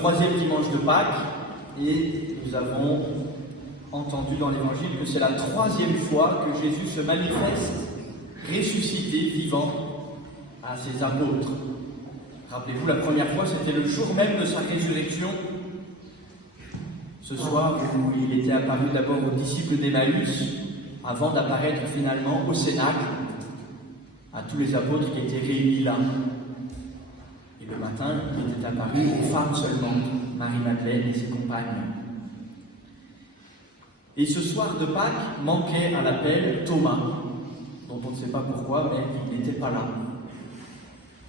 Troisième dimanche de Pâques, et nous avons entendu dans l'Évangile que c'est la troisième fois que Jésus se manifeste ressuscité, vivant, à ses apôtres. Rappelez-vous, la première fois, c'était le jour même de sa résurrection. Ce soir où il était apparu d'abord aux disciples d'Emmaüs, avant d'apparaître finalement au Cénacle, à tous les apôtres qui étaient réunis là. Et le matin, il était apparu aux femmes seulement, Marie-Madeleine et ses compagnes. Et ce soir de Pâques manquait à l'appel Thomas, dont on ne sait pas pourquoi, mais il n'était pas là.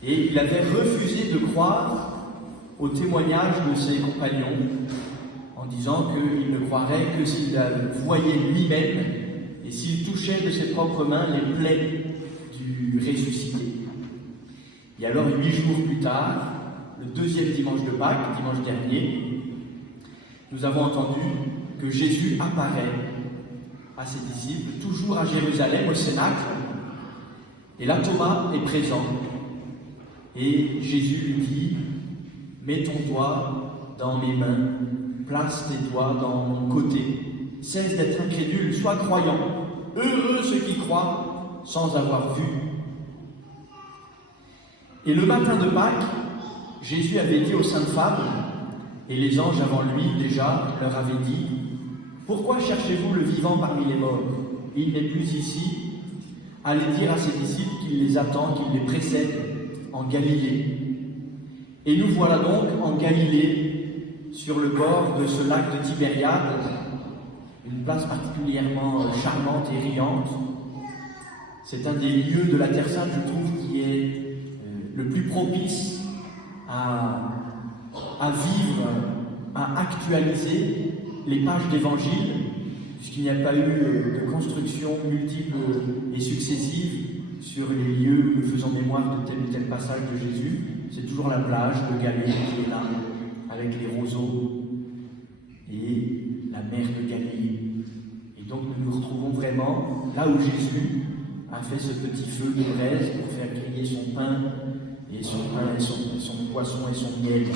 Et il avait refusé de croire au témoignage de ses compagnons, en disant qu'il ne croirait que s'il voyait lui-même et s'il touchait de ses propres mains les plaies du ressuscité. Et alors, 8 jours plus tard, le deuxième dimanche de Pâques, dimanche dernier, nous avons entendu que Jésus apparaît à ses disciples, toujours à Jérusalem, au Cénacle. Et là, Thomas est présent. Et Jésus lui dit, « Mets ton doigt dans mes mains, place tes doigts dans mon côté, cesse d'être incrédule, sois croyant. Heureux ceux qui croient sans avoir vu. » Et le matin de Pâques, Jésus avait dit aux saintes femmes, et les anges avant lui déjà leur avaient dit, « Pourquoi cherchez-vous le vivant parmi les morts? Il n'est plus ici. Allez dire à ses disciples qu'il les attend, qu'il les précède en Galilée. » Et nous voilà donc en Galilée, sur le bord de ce lac de Tibériade, une place particulièrement charmante et riante. C'est un des lieux de la Terre Sainte, je trouve, qui est le plus propice à vivre, à actualiser les pages d'Évangile, puisqu'il n'y a pas eu de construction multiple et successive sur les lieux où nous faisons mémoire de tel ou tel passage de Jésus. C'est toujours la plage de Galilée qui est là, avec les roseaux et la mer de Galilée. Et donc nous nous retrouvons vraiment là où Jésus a fait ce petit feu de braise pour faire griller son pain et son poisson et son miel.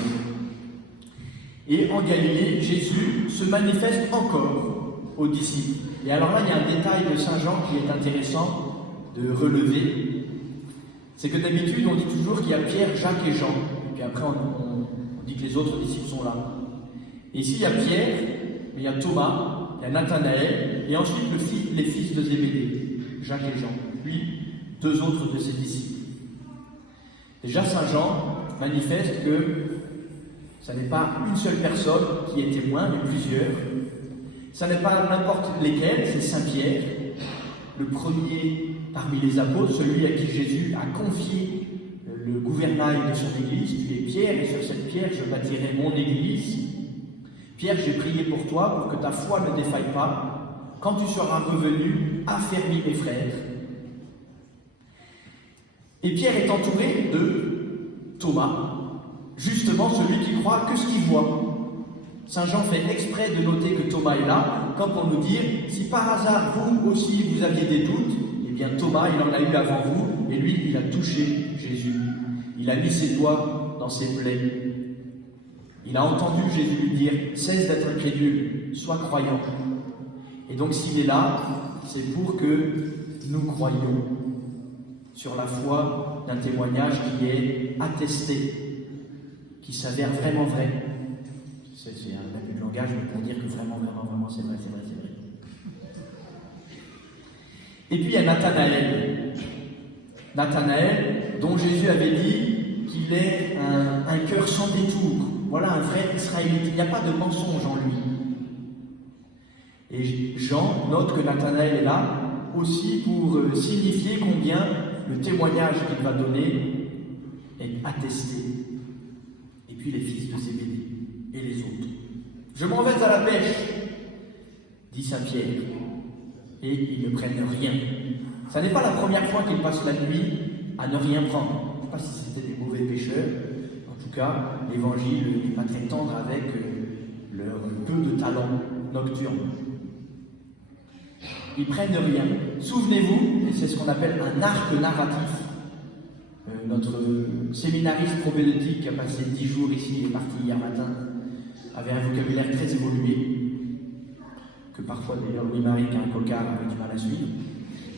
Et en Galilée, Jésus se manifeste encore aux disciples. Et alors là, il y a un détail de Saint Jean qui est intéressant de relever. C'est que d'habitude, on dit toujours qu'il y a Pierre, Jacques et Jean. Et puis après, on dit que les autres disciples sont là. Et ici, il y a Pierre, mais il y a Thomas, il y a Nathanaël, et ensuite les fils de Zébédée, Jacques et Jean, puis 2 autres de ses disciples. Déjà, Saint Jean manifeste que ce n'est pas une seule personne qui est témoin, mais plusieurs. Ce n'est pas n'importe lesquels, c'est Saint Pierre, le premier parmi les apôtres, celui à qui Jésus a confié le gouvernail de son Église. Tu es Pierre, et sur cette pierre, je bâtirai mon Église. Pierre, j'ai prié pour toi, pour que ta foi ne défaille pas. Quand tu seras revenu, affermis mes frères. Et Pierre est entouré de Thomas, justement celui qui croit que ce qu'il voit. Saint Jean fait exprès de noter que Thomas est là, comme pour nous dire, si par hasard vous aussi vous aviez des doutes, eh bien Thomas il en a eu avant vous, et lui il a touché Jésus. Il a mis ses doigts dans ses plaies. Il a entendu Jésus lui dire, cesse d'être incrédule, sois croyant. Et donc s'il est là, c'est pour que nous croyions sur la foi d'un témoignage qui est attesté, qui s'avère vraiment vrai. C'est un abus de langage, mais pour dire que vraiment, c'est vrai. Et puis il y a Nathanaël. Nathanaël, dont Jésus avait dit qu'il est un cœur sans détour. Voilà un vrai Israélite. Il n'y a pas de mensonge en lui. Et Jean note que Nathanaël est là aussi pour signifier combien le témoignage qu'il va donner est attesté. Et puis les fils de Zébédée et les autres. Je m'en vais à la pêche, dit Saint Pierre, et ils ne prennent rien. Ça n'est pas la première fois qu'ils passent la nuit à ne rien prendre. Je ne sais pas si c'était des mauvais pêcheurs. En tout cas, l'Évangile n'est pas très tendre avec leur peu de talent nocturne. Ils prennent rien. Souvenez-vous, et c'est ce qu'on appelle un arc narratif. Notre séminariste propédeutique qui a passé 10 jours ici, est parti hier matin, avait un vocabulaire très évolué, que parfois d'ailleurs Louis-Marie, qui est un cocard, avait du mal à suivre.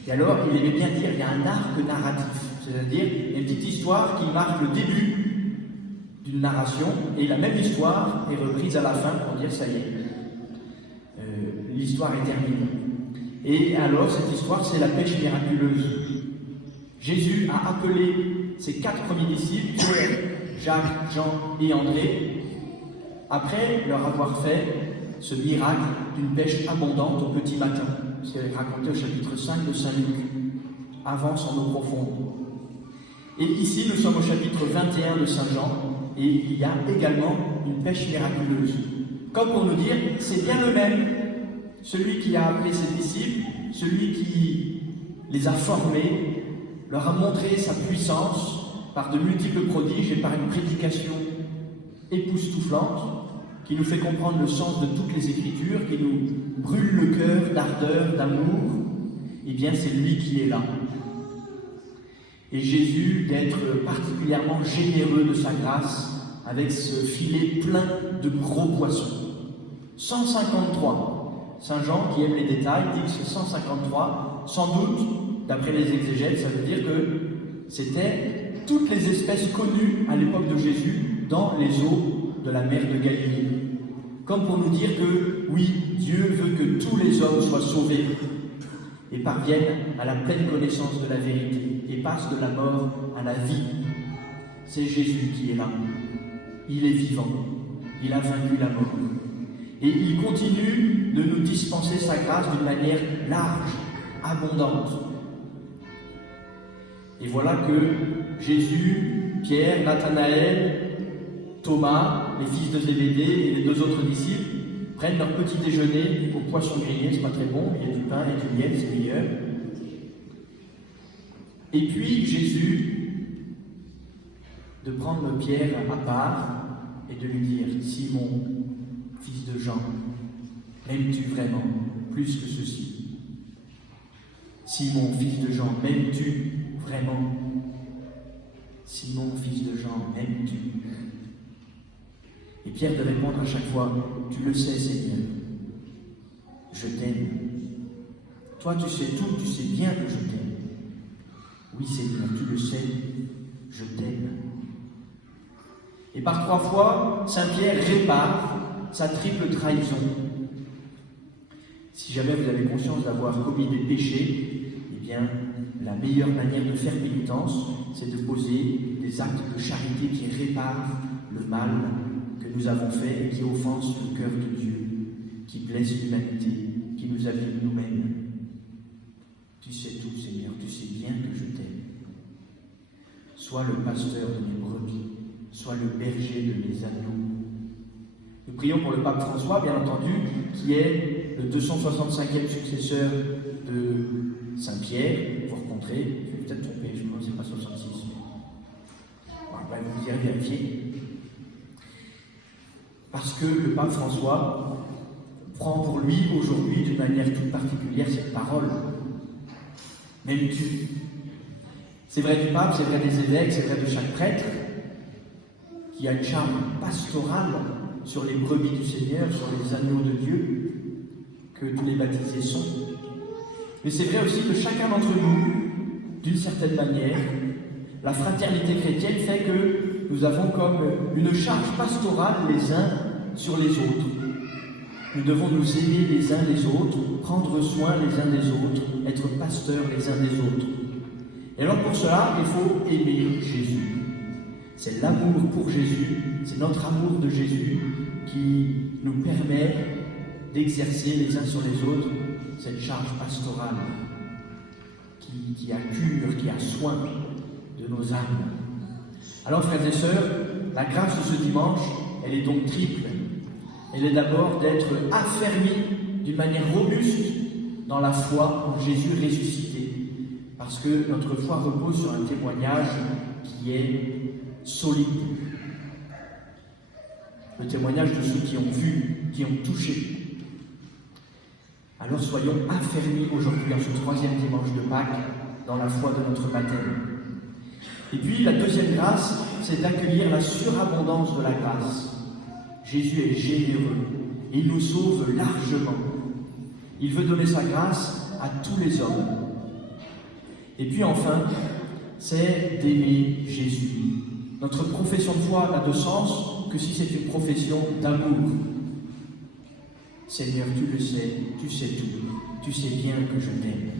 Et alors, il aimait bien dire, il y a un arc narratif, c'est-à-dire une petite histoire qui marque le début d'une narration, et la même histoire est reprise à la fin pour dire, ça y est, l'histoire est terminée. Et alors, cette histoire, c'est la pêche miraculeuse. Jésus a appelé ses 4 premiers disciples, Pierre, Jacques, Jean et André, après leur avoir fait ce miracle d'une pêche abondante au petit matin. C'est raconté au chapitre 5 de Saint Luc, avance en eau profonde. Et ici, nous sommes au chapitre 21 de Saint Jean, et il y a également une pêche miraculeuse. Comme pour nous dire, c'est bien le même, celui qui a appelé ses disciples, celui qui les a formés, leur a montré sa puissance par de multiples prodiges et par une prédication époustouflante, qui nous fait comprendre le sens de toutes les Écritures, qui nous brûle le cœur d'ardeur, d'amour. Eh bien, c'est lui qui est là. Et Jésus, d'être particulièrement généreux de sa grâce, avec ce filet plein de gros poissons. 153. Saint Jean, qui aime les détails, dit que c'est 153. Sans doute, d'après les exégètes, ça veut dire que c'était toutes les espèces connues à l'époque de Jésus dans les eaux de la mer de Galilée. Comme pour nous dire que, oui, Dieu veut que tous les hommes soient sauvés et parviennent à la pleine connaissance de la vérité et passent de la mort à la vie. C'est Jésus qui est là. Il est vivant. Il a vaincu la mort. Et il continue de nous dispenser sa grâce d'une manière large, abondante. Et voilà que Jésus, Pierre, Nathanaël, Thomas, les fils de Zébédée et les 2 autres disciples prennent leur petit déjeuner au poisson grillé, c'est pas très bon, il y a du pain et du miel, c'est meilleur. Et puis Jésus, de prendre Pierre à part et de lui dire, Simon, fils de Jean, m'aimes-tu vraiment plus que ceci? Simon, fils de Jean, m'aimes-tu vraiment? Simon, fils de Jean, m'aimes-tu? Et Pierre de répondre à chaque fois, tu le sais, Seigneur, je t'aime. Toi, tu sais tout, tu sais bien que je t'aime. Oui, Seigneur, tu le sais, je t'aime. Et par 3 fois, Saint Pierre répare sa triple trahison. Si jamais vous avez conscience d'avoir commis des péchés, eh bien, la meilleure manière de faire pénitence, c'est de poser des actes de charité qui réparent le mal que nous avons fait et qui offense le cœur de Dieu, qui blesse l'humanité, qui nous abîme nous-mêmes. Tu sais tout, Seigneur, tu sais bien que je t'aime. Sois le pasteur de mes brebis, sois le berger de mes agneaux. Nous prions pour le pape François, bien entendu, qui est le 265e successeur de Saint-Pierre. Vous rencontrez, je vais peut-être tromper, je me demande si c'est pas 66. Bon, bref, vous irez vérifier. Parce que le pape François prend pour lui aujourd'hui d'une manière toute particulière cette parole. M'aimes-tu? C'est vrai du pape, c'est vrai des évêques, c'est vrai de chaque prêtre qui a une charge pastorale sur les brebis du Seigneur, sur les agneaux de Dieu que tous les baptisés sont. Mais c'est vrai aussi que chacun d'entre nous, d'une certaine manière, la fraternité chrétienne fait que nous avons comme une charge pastorale les uns sur les autres. Nous devons nous aimer les uns les autres, prendre soin les uns des autres, être pasteurs les uns des autres. Et alors pour cela, il faut aimer Jésus. C'est l'amour pour Jésus, c'est notre amour de Jésus qui nous permet d'exercer les uns sur les autres cette charge pastorale qui a cure, qui a soin de nos âmes. Alors, frères et sœurs, la grâce de ce dimanche, elle est donc triple. Elle est d'abord d'être affermis d'une manière robuste dans la foi en Jésus ressuscité. Parce que notre foi repose sur un témoignage qui est solide. Le témoignage de ceux qui ont vu, qui ont touché. Alors soyons affermis aujourd'hui en ce 3e dimanche de Pâques dans la foi de notre baptême. Et puis la deuxième grâce, c'est d'accueillir la surabondance de la grâce. Jésus est généreux, et il nous sauve largement. Il veut donner sa grâce à tous les hommes. Et puis enfin, c'est d'aimer Jésus. Notre profession de foi n'a de sens que si c'est une profession d'amour. Seigneur, tu le sais, tu sais tout, tu sais bien que je t'aime.